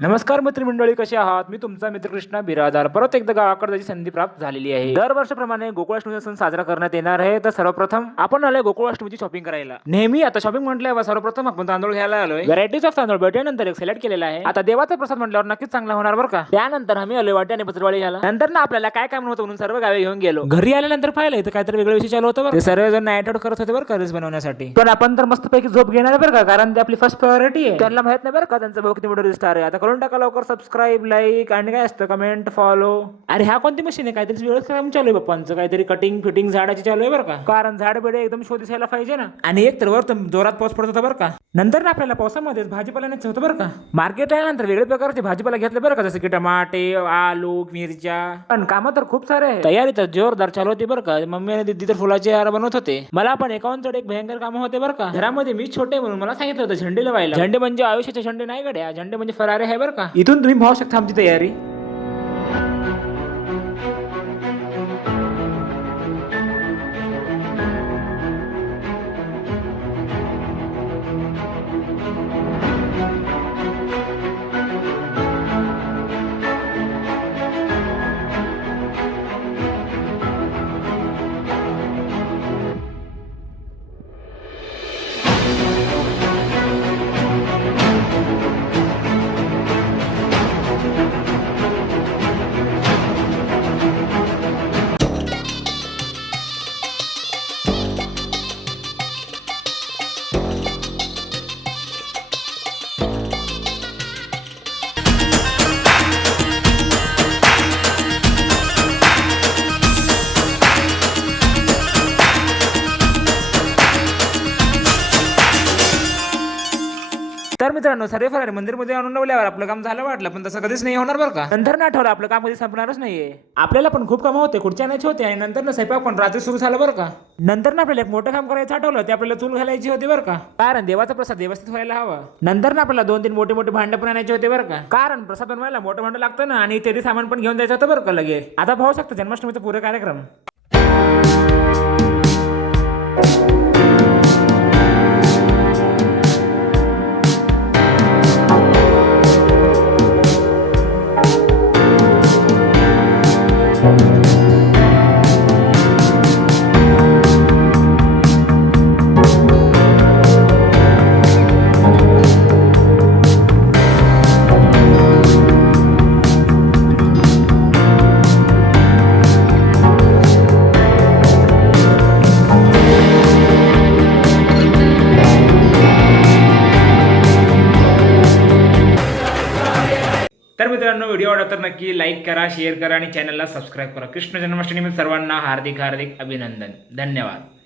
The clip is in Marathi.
नमस्कार मित्रमंडळी, कसे आहात? मी तुमचा मित्र कृष्णा बिरादार परत एकदा गावाकडे जायची संधी प्राप्त झालेली आहे. दरवर्षीप्रमाणे गोकुळाष्टमीचा सण साजरा करण्यात येणार आहे. तर सर्वप्रथम आपण आलोय गोकुळाष्टमीची शॉपिंग करायला. नेहमी आता शॉपिंग म्हटल्यावर सर्वप्रथम आपण तांदूळ घ्यायला आलोय. व्हरायटीज ऑफ तांदूळ भेटल्यानंतर एक सिलेक्ट केलेला आहे. आता देवाचा प्रसाद म्हटल्यावर नक्कीच चांगला होणार बरं का. त्यानंतर आम्ही आलोय वाटी आणि पत्रवाळी घ्यायला. नंतर ना आपल्याला काय काम होतं म्हणून सर्व गावे घेऊन गेलो. घरी आल्यानंतर पाहिलं इथं काहीतरी वेगळं विषय चालू होतं बरं. ते सर्वजण नाईट आउट करत होते बरं का रील्स बनवण्यासाठी. पण आपण तर मस्तपैकी झोप घेणार आहे बरं का, कारण ते आपली फर्स्ट प्रायोरिटी आहे. त्यांना माहित नाही बरं का त्यांचा भाऊ किती मोठा स्टार आहे. आता करून टाका लवकर सबस्क्राईब, लाईक आणि काय असतं कमेंट, फॉलो. अरे ह्या कोणती मशीन आहे? काहीतरी वेळच काम चालू आहे पप्पांचं, काहीतरी कटिंग फिटिंग झाडाची चालू आहे बरं का, कारण झाड बेडे एकदम शो दिसायला पाहिजे ना. आणि एक तर वर जोरात पाऊस पडत होता बरं का. नंतर ना आपल्याला पावसामध्येच भाजीपाला न्यायचं होतं बरं का. मार्केट आल्यानंतर वेगळे प्रकारचे भाजीपाला घेतले बरं का, जसं की टमाटे, आलू, मिरच्या. पण कामं तर खूप सारे आहे. तयारी तर जोरदार चालू होती बरं का. मम्मी आणि दीदी तर फुलाचे हार बनवत होते. मला पण एकांकडे एक भयंकर काम होते बरं का. घरामध्ये मी छोटे म्हणून मला सांगितलं होतं झेंडे लावायला. झेंडे म्हणजे आयुष्याचे झेंडे नाही गड्या, झेंडे म्हणजे फरारे आहे बरं का. इथून तुम्ही पाहू शकता आमची तयारी. तर मित्रांनो, सर्व फरारी मंदिरमध्ये आणून लावल्यावर आपलं काम झालं वाटलं, पण तसं कधीच नाही होणार बरं का. नंतर ना आठवलं आपलं काम कधी संपणारच नाहीये. आपल्याला पण खूप कामं होते, खुर्च्या आणायचे होते आणि नंतर ना स्वयंपाक पण रात्री सुरू झालं बरं का. नंतर ना आपल्याला एक मोठं काम करायचं आठवलं, ते आपल्याला चूल घालायची होती बरं का, कारण देवाचा प्रसाद व्यवस्थित व्हायला हवा. नंतर ना आपल्याला 2-3 मोठे मोठे भांडे पण आणायचे होते बरं का, कारण प्रसाद बनवायला मोठं भांडं लागतं ना, आणि इत्यादी सामान पण घेऊन जायचं होतं बरं का लगे. आता पाहू शकता जन्माष्टमीचा पुरे कार्यक्रम. तर मित्रांनो, व्हिडिओ आवडला तर नक्की लाईक करा, शेअर करा आणि चॅनलला सबस्क्राईब करा. कृष्ण जन्माष्टमी सर्वांना हार्दिक हार्दिक अभिनंदन. धन्यवाद.